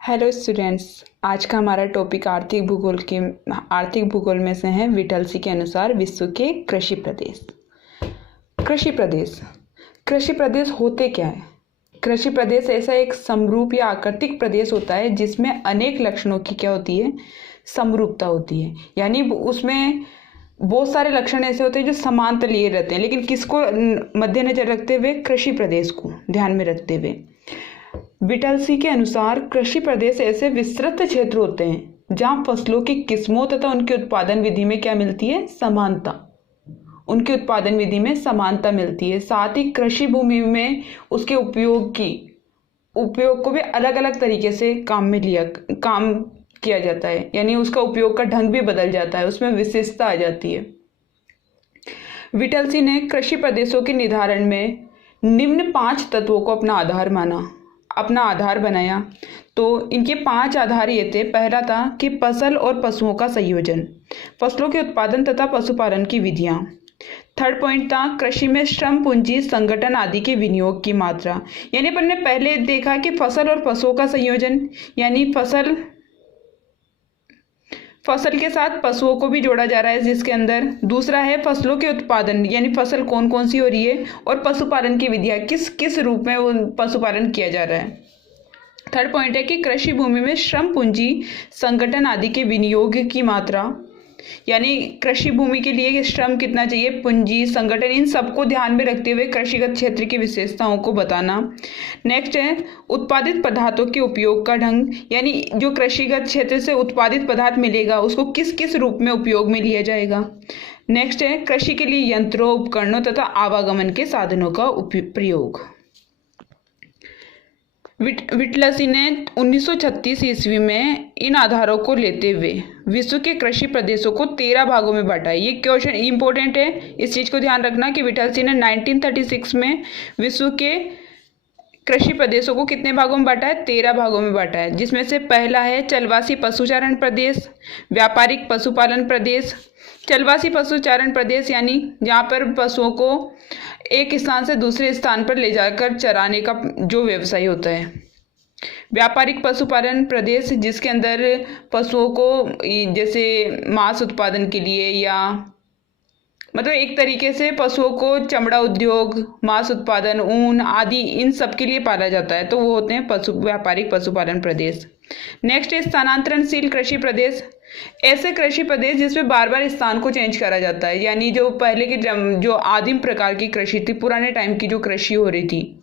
Hello students. आज का हमारा टॉपिक आर्थिक भूगोल में से है विटलसी के अनुसार विश्व के कृषि प्रदेश। कृषि प्रदेश होते क्या है? कृषि प्रदेश ऐसा एक समरूप या आकृतिक प्रदेश होता है जिसमें अनेक लक्षणों की क्या होती है, समरूपता होती है। यानी उसमें बहुत सारे लक्षण ऐसे होते हैं जो समानता लिए रहते हैं, लेकिन किसको मद्देनजर रखते हुए? कृषि प्रदेश को ध्यान में रखते हुए। विटलसी के अनुसार कृषि प्रदेश ऐसे विस्तृत क्षेत्र होते हैं जहां फसलों की किस्मों तथा उनके उत्पादन विधि में क्या मिलती है? समानता। उनके उत्पादन विधि में समानता मिलती है। साथ ही कृषि भूमि में उसके उपयोग को भी अलग अलग तरीके से काम किया जाता है। यानी उसका उपयोग का ढंग भी बदल जाता है, उसमें विशेषता आ जाती है। विटलसी ने कृषि प्रदेशों के निर्धारण में निम्न 5 तत्वों को अपना आधार बनाया। तो इनके 5 आधार ये थे। पहला था कि फसल और पशुओं का संयोजन, फसलों के उत्पादन तथा पशुपालन की विधियां। थर्ड पॉइंट था कृषि में श्रम पूंजी संगठन आदि के विनियोग की मात्रा। यानी अपन ने पहले देखा कि फसल और पशुओं का संयोजन, यानी फसल के साथ पशुओं को भी जोड़ा जा रहा है जिसके अंदर। दूसरा है फसलों के उत्पादन, यानी फसल कौन कौन सी हो रही है, और पशुपालन की विधियां, किस किस रूप में वो पशुपालन किया जा रहा है। थर्ड पॉइंट है कि कृषि भूमि में श्रम पूंजी संगठन आदि के विनियोग की मात्रा, यानी कृषि भूमि के लिए श्रम कितना चाहिए, पूंजी, संगठन, इन सबको ध्यान में रखते हुए कृषिगत क्षेत्र की विशेषताओं को बताना। नेक्स्ट है उत्पादित पदार्थों के उपयोग का ढंग, यानी जो कृषिगत क्षेत्र से उत्पादित पदार्थ मिलेगा उसको किस किस रूप में उपयोग में लिया जाएगा। नेक्स्ट है कृषि के लिए यंत्रों, उपकरणों तथा आवागमन के साधनों का प्रयोग। विटलसी ने 1936 ईस्वी में इन आधारों को लेते हुए विश्व के कृषि प्रदेशों को 13 भागों में बांटा है। ये क्वेश्चन इंपॉर्टेंट है, इस चीज को ध्यान रखना कि विटलसी ने 1936 में विश्व के कृषि प्रदेशों को कितने भागों में बांटा है? 13 भागों में बांटा है, जिसमें से पहला है चलवासी पशुचारण प्रदेश, व्यापारिक पशुपालन प्रदेश। चलवासी पशुचारण प्रदेश यानी जहाँ पर पशुओं को एक स्थान से दूसरे स्थान पर ले जाकर चराने का जो व्यवसाय होता है। व्यापारिक पशुपालन प्रदेश जिसके अंदर पशुओं को जैसे मांस उत्पादन के लिए, या मतलब एक तरीके से पशुओं को चमड़ा उद्योग, मांस उत्पादन, ऊन आदि इन सब के लिए पाला जाता है, तो वो होते हैं व्यापारिक पशुपालन प्रदेश। नेक्स्ट है स्थानांतरणशील कृषि प्रदेश। ऐसे कृषि प्रदेश जिसमें बार बार स्थान को चेंज करा जाता है, यानी जो पहले की जो आदिम प्रकार की कृषि थी, पुराने टाइम की जो कृषि हो रही थी,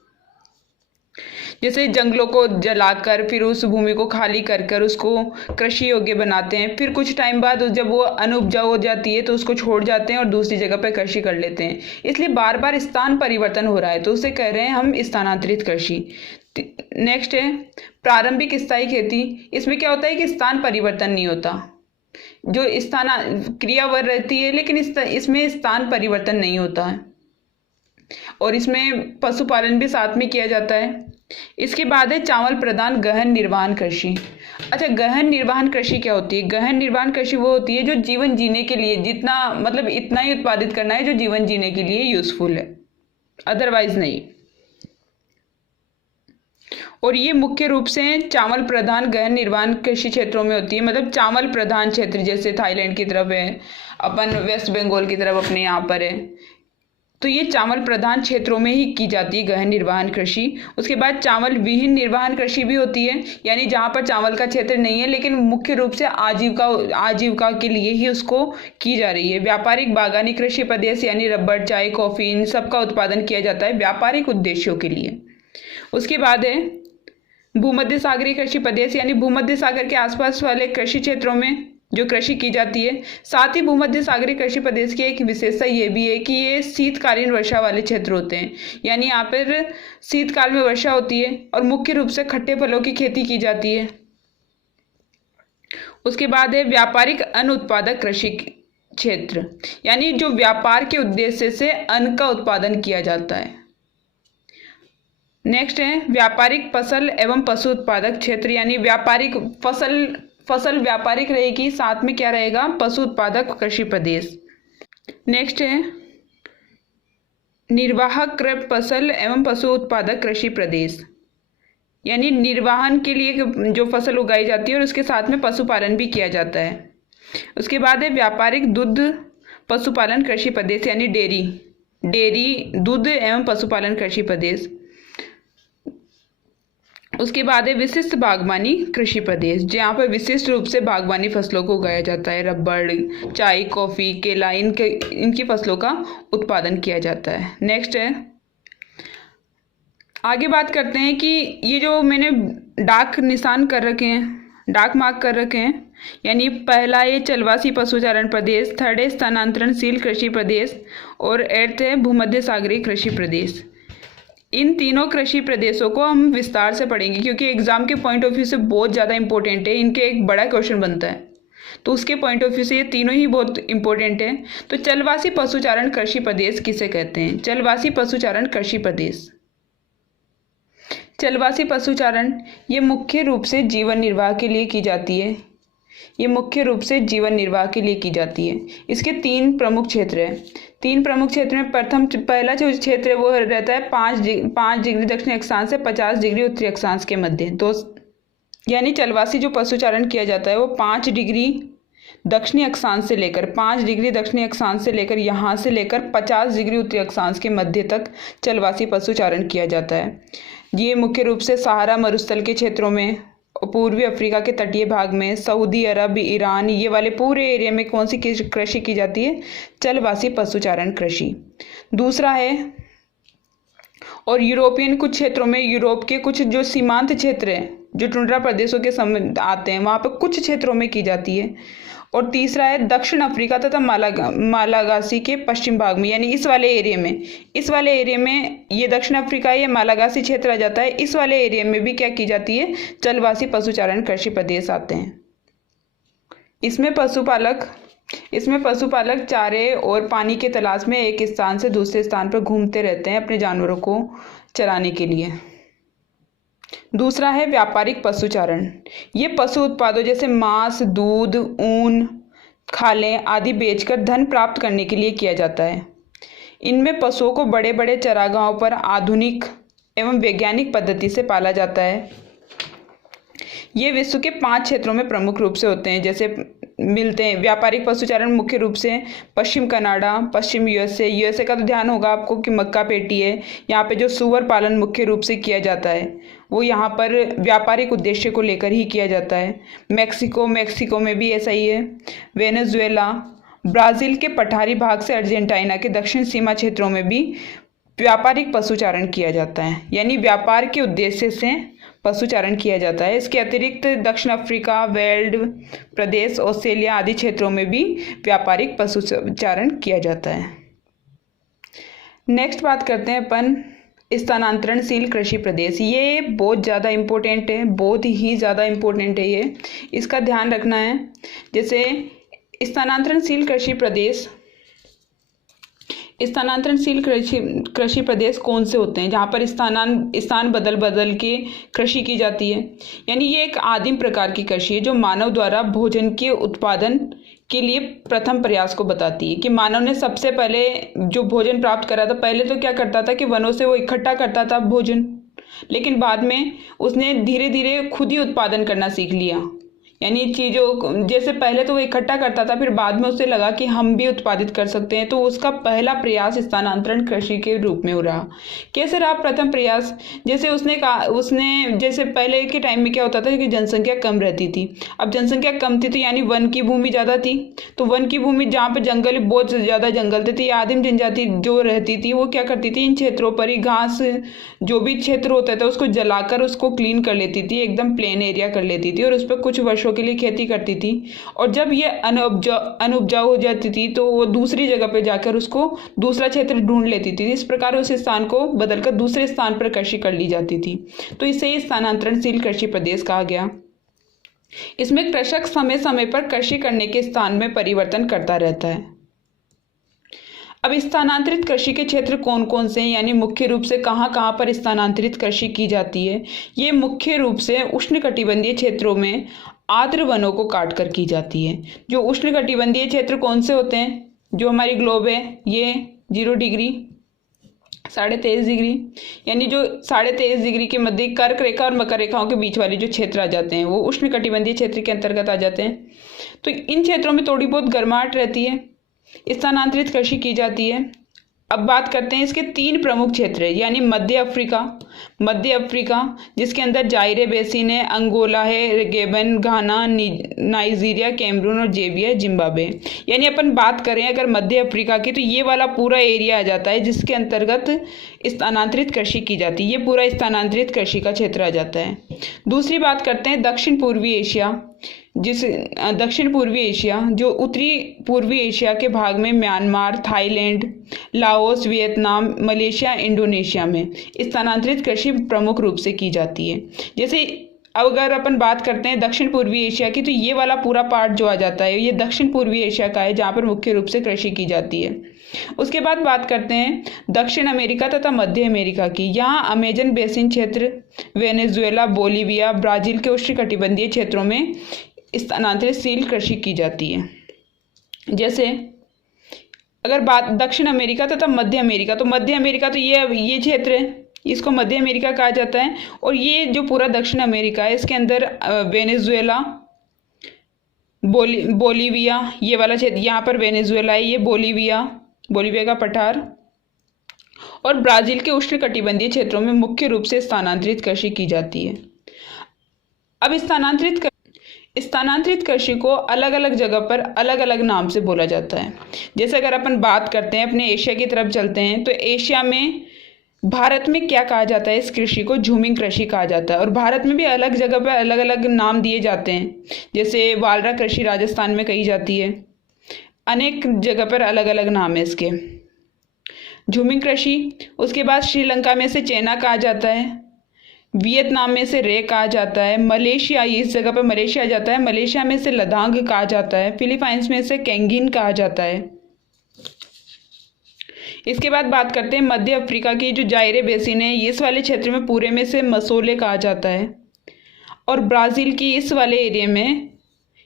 जैसे जंगलों को जलाकर फिर उस भूमि को खाली कर उसको कृषि योग्य बनाते हैं। फिर कुछ टाइम बाद जब वो अनुपजाऊ हो जाती है तो उसको छोड़ जाते हैं और दूसरी जगह पर कृषि कर लेते हैं। इसलिए बार बार स्थान परिवर्तन हो रहा है, तो उसे कह रहे हैं हम स्थानांतरित कृषि। नेक्स्ट है प्रारंभिक स्थायी खेती। इसमें क्या होता है कि स्थान परिवर्तन नहीं होता, जो क्रियावर रहती है, लेकिन इसमें स्थान परिवर्तन नहीं होता है, और इसमें पशुपालन भी साथ में किया जाता है। इसके बाद है चावल प्रधान गहन निर्वहन कृषि। अच्छा, गहन निर्वहन कृषि क्या होती है? गहन निर्वहन कृषि वो होती है जो जीवन जीने के लिए जितना, मतलब इतना ही उत्पादित करना है जो जीवन जीने के लिए यूजफुल है, अदरवाइज नहीं। और ये मुख्य रूप से चावल प्रधान गहन निर्वहन कृषि क्षेत्रों में होती है। मतलब चावल प्रधान क्षेत्र जैसे थाईलैंड की तरफ है, अपन वेस्ट बंगाल की तरफ अपने यहाँ पर है, तो ये चावल प्रधान क्षेत्रों में ही की जाती है गहन निर्वहन कृषि। उसके बाद चावल विहीन निर्वहन कृषि भी होती है, यानी जहाँ पर चावल का क्षेत्र नहीं है लेकिन मुख्य रूप से आजीविका के लिए ही उसको की जा रही है। व्यापारिक बागानी कृषि प्रदेश, यानी रबर, चाय, कॉफी, इन सब का उत्पादन किया जाता है व्यापारिक उद्देश्यों के लिए। उसके बाद है भूमध्य सागरीय कृषि प्रदेश, यानी भूमध्य सागर के आसपास वाले कृषि क्षेत्रों में जो कृषि की जाती है। साथ ही भूमध्य सागरीय कृषि प्रदेश की एक विशेषता ये भी है कि ये शीतकालीन वर्षा वाले क्षेत्र होते हैं, यानी यहाँ पर शीतकाल में वर्षा होती है और मुख्य रूप से खट्टे फलों की खेती की जाती है। उसके बाद है व्यापारिक अन्न उत्पादक कृषि क्षेत्र, यानी जो व्यापार के उद्देश्य से अन्न का उत्पादन किया जाता है। नेक्स्ट है व्यापारिक फसल एवं पशु उत्पादक क्षेत्र, यानी व्यापारिक फसल व्यापारिक रहेगी, साथ में क्या रहेगा? पशु उत्पादक कृषि प्रदेश। नेक्स्ट है निर्वाहक फसल एवं पशु उत्पादक कृषि प्रदेश, यानी निर्वाहन के लिए जो फसल उगाई जाती है और उसके साथ में पशुपालन भी किया जाता है। उसके बाद है व्यापारिक दुग्ध पशुपालन कृषि प्रदेश यानी डेयरी दूध एवं पशुपालन कृषि प्रदेश। उसके बाद है विशिष्ट बागवानी कृषि प्रदेश, जहाँ पर विशिष्ट रूप से बागवानी फसलों को उगाया जाता है। रबड़, चाय, कॉफ़ी, केला, इनकी फसलों का उत्पादन किया जाता है। नेक्स्ट है, आगे बात करते हैं कि ये जो मैंने डाक निशान कर रखे हैं, डाक मार्क कर रखे हैं, यानी पहला ये चलवासी पशुचारण प्रदेश, थर्ड है स्थानांतरणशील कृषि प्रदेश और एट्थ है भूमध्य सागरीय कृषि प्रदेश। इन तीनों कृषि प्रदेशों को हम विस्तार से पढ़ेंगे क्योंकि एग्जाम के पॉइंट ऑफ व्यू से बहुत ज़्यादा इंपॉर्टेंट है, इनके एक बड़ा क्वेश्चन बनता है, तो उसके पॉइंट ऑफ व्यू से ये तीनों ही बहुत इंपॉर्टेंट है। तो चलवासी पशुचारण कृषि प्रदेश किसे कहते हैं? चलवासी पशुचारण कृषि प्रदेश, चलवासी पशुचारण ये मुख्य रूप से जीवन निर्वाह के लिए की जाती है। ये मुख्य रूप से जीवन निर्वाह के लिए की जाती है। इसके तीन प्रमुख क्षेत्र हैं। तीन प्रमुख क्षेत्र में पहला जो क्षेत्र है वो रहता है 5 डिग्री दक्षिणी अक्षांश से 50 डिग्री उत्तरी अक्षांश के मध्य। तो यानी चलवासी जो पशुचारण किया जाता है वो 5 डिग्री दक्षिणी अक्षांश से लेकर 5 डिग्री दक्षिणी अक्षांश से लेकर यहाँ से लेकर 50 डिग्री उत्तरी अक्षांश के मध्य तक चलवासी पशुचारण किया जाता है। ये मुख्य रूप से सहारा मरुस्थल के क्षेत्रों में, पूर्वी अफ्रीका के तटीय भाग में, सऊदी अरब, ईरान, ये वाले पूरे एरिया में कौन सी कृषि की जाती है? चलवासी पशुचारण कृषि। दूसरा है, और यूरोपियन कुछ क्षेत्रों में, यूरोप के कुछ जो सीमांत क्षेत्र हैं जो टुंड्रा प्रदेशों के समय आते हैं वहाँ पर कुछ क्षेत्रों में की जाती है। और तीसरा है दक्षिण अफ्रीका तथा मालागासी के पश्चिम भाग में, यानी इस वाले एरिया में ये दक्षिण अफ्रीका या मालागासी क्षेत्र आ जाता है। इस वाले एरिया में भी क्या की जाती है? चलवासी पशुचारण कृषि प्रदेश आते हैं। इसमें पशुपालक चारे और पानी के तलाश में एक स्थान से दूसरे स्थान पर घूमते रहते हैं अपने जानवरों को चराने के लिए। दूसरा है व्यापारिक पशुचारण। ये पशु उत्पादों जैसे मांस, दूध, ऊन, खालें आदि बेचकर धन प्राप्त करने के लिए किया जाता है। इनमें पशुओं को बड़े बड़े चरागाहों पर आधुनिक एवं वैज्ञानिक पद्धति से पाला जाता है। ये विश्व के 5 क्षेत्रों में प्रमुख रूप से होते हैं, जैसे मिलते हैं। व्यापारिक पशुचारण मुख्य रूप से पश्चिम कनाडा, पश्चिम यूएसए का तो ध्यान होगा आपको कि मक्का पेटी है। यहाँ पे जो सूअर पालन मुख्य रूप से किया जाता है वो यहाँ पर व्यापारिक उद्देश्य को लेकर ही किया जाता है। मैक्सिको में भी ऐसा ही है। वेनेजुएला, ब्राज़ील के पठारी भाग से अर्जेंटीना के दक्षिण सीमा क्षेत्रों में भी व्यापारिक पशुचारण किया जाता है, यानी व्यापार के उद्देश्य से पशुचारण किया जाता है। इसके अतिरिक्त दक्षिण अफ्रीका, वेल्ड प्रदेश, ऑस्ट्रेलिया आदि क्षेत्रों में भी व्यापारिक पशुचारण किया जाता है। नेक्स्ट बात करते हैं अपन स्थानांतरणशील कृषि प्रदेश। ये बहुत ज़्यादा इम्पोर्टेंट है, बहुत ही ज़्यादा इम्पोर्टेंट है ये, इसका ध्यान रखना है। जैसे स्थानांतरणशील कृषि प्रदेश कौन से होते हैं? जहाँ पर स्थान बदल के कृषि की जाती है। यानी ये एक आदिम प्रकार की कृषि है जो मानव द्वारा भोजन के उत्पादन के लिए प्रथम प्रयास को बताती है कि मानव ने सबसे पहले जो भोजन प्राप्त करा था, पहले तो क्या करता था कि वनों से वो इकट्ठा करता था भोजन, लेकिन बाद में उसने धीरे धीरे खुद ही उत्पादन करना सीख लिया। यानी चीज़ों जैसे पहले तो वो इकट्ठा करता था, फिर बाद में उसे लगा कि हम भी उत्पादित कर सकते हैं, तो उसका पहला प्रयास स्थानांतरण कृषि के रूप में हो रहा। कैसे रहा प्रथम प्रयास? जैसे उसने जैसे पहले के टाइम में क्या होता था कि जनसंख्या कम रहती थी। अब जनसंख्या कम थी तो यानी वन की भूमि ज़्यादा थी, तो वन की भूमि जहाँ पर जंगल, बहुत ज़्यादा जंगल थे, तो आदिम जनजाति जो रहती थी वो क्या करती थी, इन क्षेत्रों पर ही घास जो भी क्षेत्र होता था उसको जलाकर उसको क्लीन कर लेती थी, एकदम प्लेन एरिया कर लेती थी और उस पर कुछ वर्षों के लिए खेती करती थी। और जब ये अनउपजाऊ हो जाती थी तो वो दूसरी जगह पे जाकर उसको दूसरा क्षेत्र ढूंढ लेती थी। इस प्रकार उस स्थान को बदलकर दूसरे स्थान पर कृषि कर ली जाती थी, तो इसे ही स्थानांतरणशील कृषि प्रदेश कहा गया। इसमें कृषक समय समय पर कृषि करने के स्थान में परिवर्तन करता रहता है। अब स्थानांतरित कृषि के क्षेत्र कौन कौन से हैं, यानी मुख्य रूप से कहाँ कहाँ पर स्थानांतरित कृषि की जाती है? ये मुख्य रूप से उष्णकटिबंधीय क्षेत्रों में आर्द्र वनों को काटकर की जाती है। जो उष्णकटिबंधीय क्षेत्र कौन से होते हैं? जो हमारी ग्लोब है ये 0 डिग्री 23.5 डिग्री, यानी जो 23.5 डिग्री के मध्य कर्क रेखा और मकर रेखाओं के बीच वाले जो क्षेत्र आ जाते हैं वो उष्णकटिबंधीय क्षेत्र के अंतर्गत आ जाते हैं। तो इन क्षेत्रों में थोड़ी बहुत गर्माहट रहती है, स्थानांतरित कृषि की जाती है। अब बात करते हैं इसके 3 प्रमुख क्षेत्र है, यानी मध्य अफ्रीका जिसके अंदर जायरे बेसिन है, अंगोला है, गेबन, घाना, नाइजीरिया, कैमरून और जेबिया, जिम्बाब्वे। यानी अपन बात करें अगर मध्य अफ्रीका की तो ये वाला पूरा एरिया आ जाता है जिसके अंतर्गत स्थानांतरित कृषि की जाती है, ये पूरा स्थानांतरित कृषि का क्षेत्र आ जाता है। दूसरी बात करते हैं दक्षिण पूर्वी एशिया, जो उत्तरी पूर्वी एशिया के भाग में Myanmar, Thailand, Laos, Vietnam, Malaysia, Indonesia में स्थानांतरित कृषि प्रमुख रूप से की जाती है। जैसे अब अगर अपन बात करते हैं दक्षिण पूर्वी एशिया की तो ये वाला पूरा पार्ट जो आ जाता है ये दक्षिण पूर्वी एशिया का है जहाँ पर मुख्य रूप से कृषि की जाती है। उसके बाद बात करते हैं दक्षिण अमेरिका तथा मध्य अमेरिका की। यहाँ अमेजन बेसिन क्षेत्र, वेनेजुएला, बोलीविया, ब्राजील के उष्णकटिबंधीय क्षेत्रों में स्थानांतरित कृषि की जाती है। जैसे अगर बात दक्षिण अमेरिका तथा मध्य अमेरिका, तो मध्य अमेरिका तो ये क्षेत्र है, इसको मध्य अमेरिका कहा जाता है। और ये जो पूरा दक्षिण अमेरिका है इसके अंदर वेनेजुएला, बोलीविया, ये वाला क्षेत्र, यहाँ पर वेनेजुएला है, ये बोलीविया का पठार और ब्राजील के उष्णकटिबंधीय क्षेत्रों में मुख्य रूप से स्थानांतरित कृषि की जाती है। अब स्थानांतरित कृषि को अलग अलग जगह पर अलग अलग नाम से बोला जाता है। जैसे अगर अपन बात करते हैं अपने एशिया की तरफ चलते हैं तो एशिया में भारत में क्या कहा जाता है, इस कृषि को झूमिंग कृषि कहा जाता है। और भारत में भी अलग जगह पर अलग अलग नाम दिए जाते हैं, जैसे वालरा कृषि राजस्थान में कही जाती है, अनेक जगह पर अलग अलग नाम है इसके, झूमिंग कृषि। उसके बाद श्रीलंका में से चेना कहा जाता है, वियतनाम में से रे कहा जाता है, मलेशिया, इस जगह पर मलेशिया आ जाता है, मलेशिया में से लदांग कहा जाता है, फिलीपाइंस में से कैंगिन कहा जाता है। इसके बाद बात करते हैं मध्य अफ्रीका की जो जायरे बेसिन है, इस वाले क्षेत्र में पूरे में से मसोले कहा जाता है। और ब्राज़ील की इस वाले एरिया में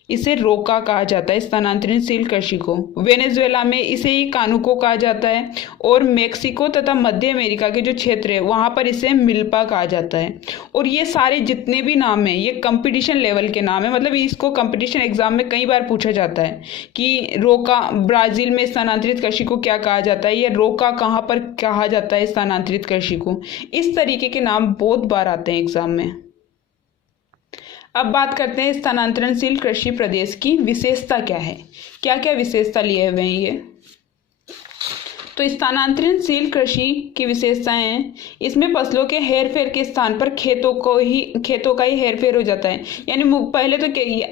इसे रोका कहा जाता है, स्थानांतरित कृषि को। वेनेजुएला में इसे ही कानुको कहा जाता है। और मेक्सिको तथा मध्य अमेरिका के जो क्षेत्र है वहाँ पर इसे मिल्पा कहा जाता है। और ये सारे जितने भी नाम हैं ये कंपटीशन लेवल के नाम है, मतलब इसको कंपटीशन एग्जाम में कई बार पूछा जाता है कि रोका ब्राज़ील में स्थानांतरित कृषि को क्या कहा जाता है, या रोका कहाँ पर कहा जाता है स्थानांतरित कृषि को। इस तरीके के नाम बहुत बार आते हैं एग्जाम में। अब बात करते हैं स्थानांतरणशील कृषि प्रदेश की विशेषता क्या है, क्या क्या विशेषता लिए हुए हैं ये। तो स्थानांतरणशील कृषि की विशेषताएं हैं, इसमें फसलों के हेरफेर के स्थान पर खेतों का ही हेरफेर हो जाता है। यानी पहले तो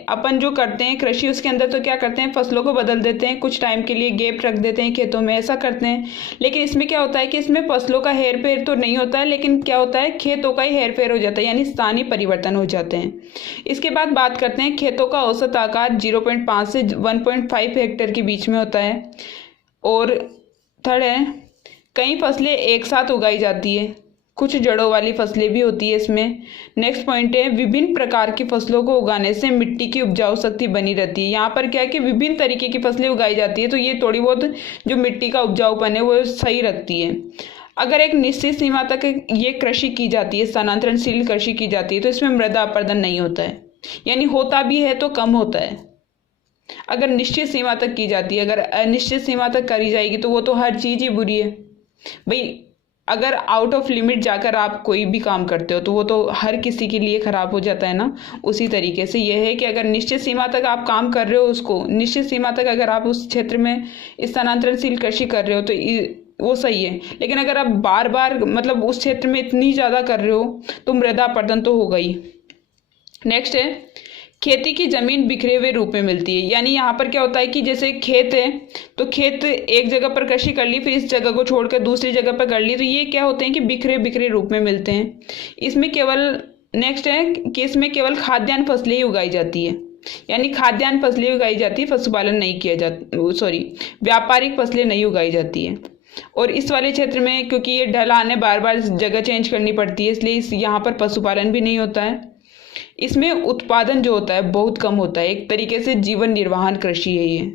अपन जो करते हैं कृषि उसके अंदर तो क्या करते हैं, फसलों को बदल देते हैं, कुछ टाइम के लिए गैप रख देते हैं खेतों में, ऐसा करते हैं। लेकिन इसमें क्या होता है कि इसमें फसलों का हेरफेर तो नहीं होता है, लेकिन क्या होता है खेतों का ही हेरफेर हो जाता है, यानी स्थानीय परिवर्तन हो जाते हैं। इसके बाद बात करते हैं खेतों का औसत आकार 0.5 से 1.5 हेक्टेयर के बीच में होता है। और थर्ड है कई फसलें एक साथ उगाई जाती है, कुछ जड़ों वाली फसलें भी होती है इसमें। नेक्स्ट पॉइंट है विभिन्न प्रकार की फसलों को उगाने से मिट्टी की उपजाऊ शक्ति बनी रहती है। यहाँ पर क्या है कि विभिन्न तरीके की फसलें उगाई जाती है तो ये थोड़ी बहुत जो मिट्टी का उपजाऊपन है वो सही रखती है। अगर एक निश्चित सीमा तक ये कृषि की जाती है, स्थानांतरणशील कृषि की जाती है, तो इसमें मृदा अपरदन नहीं होता है, यानी होता भी है तो कम होता है। अगर निश्चित सीमा तक की जाती है, अगर अनिश्चित सीमा तक करी जाएगी तो वो तो हर चीज़ ही बुरी है भाई। अगर आउट ऑफ लिमिट जाकर आप कोई भी काम करते हो तो वो तो हर किसी के लिए ख़राब हो जाता है ना। उसी तरीके से यह है कि अगर निश्चित सीमा तक आप काम कर रहे हो, उसको निश्चित सीमा तक अगर आप उस क्षेत्र में स्थानांतरणशील कृषि कर रहे हो तो वो सही है। लेकिन अगर आप बार बार मतलब उस क्षेत्र में इतनी ज़्यादा कर रहे हो तो मृदा अपरदन तो होगा ही। नेक्स्ट है खेती की जमीन बिखरे हुए रूप में मिलती है, यानी यहाँ पर क्या होता है कि जैसे खेत है तो खेत एक जगह पर कृषि कर ली, फिर इस जगह को छोड़कर दूसरी जगह पर कर ली, तो ये क्या होते हैं कि बिखरे बिखरे रूप में मिलते हैं। इसमें केवल नेक्स्ट है कि इसमें केवल खाद्यान्न फसलें ही उगाई जाती है, यानी खाद्यान्न फसलें उगाई जाती है, पशुपालन नहीं किया जाता, व्यापारिक फसलें नहीं उगाई जाती है। और इस वाले क्षेत्र में क्योंकि ये ढलान है, बार बार जगह चेंज करनी पड़ती है, इसलिए यहाँ पर पशुपालन भी नहीं होता है। इसमें उत्पादन जो होता है बहुत कम होता है, एक तरीके से जीवन निर्वाहन कृषि है ये।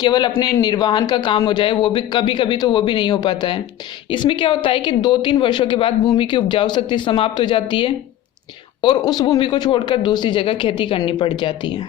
केवल अपने निर्वाहन का काम हो जाए, वो भी कभी कभी तो वो भी नहीं हो पाता है। इसमें क्या होता है कि 2-3 वर्षों के बाद भूमि की उपजाऊ शक्ति समाप्त हो जाती है और उस भूमि को छोड़कर दूसरी जगह खेती करनी पड़ जाती है।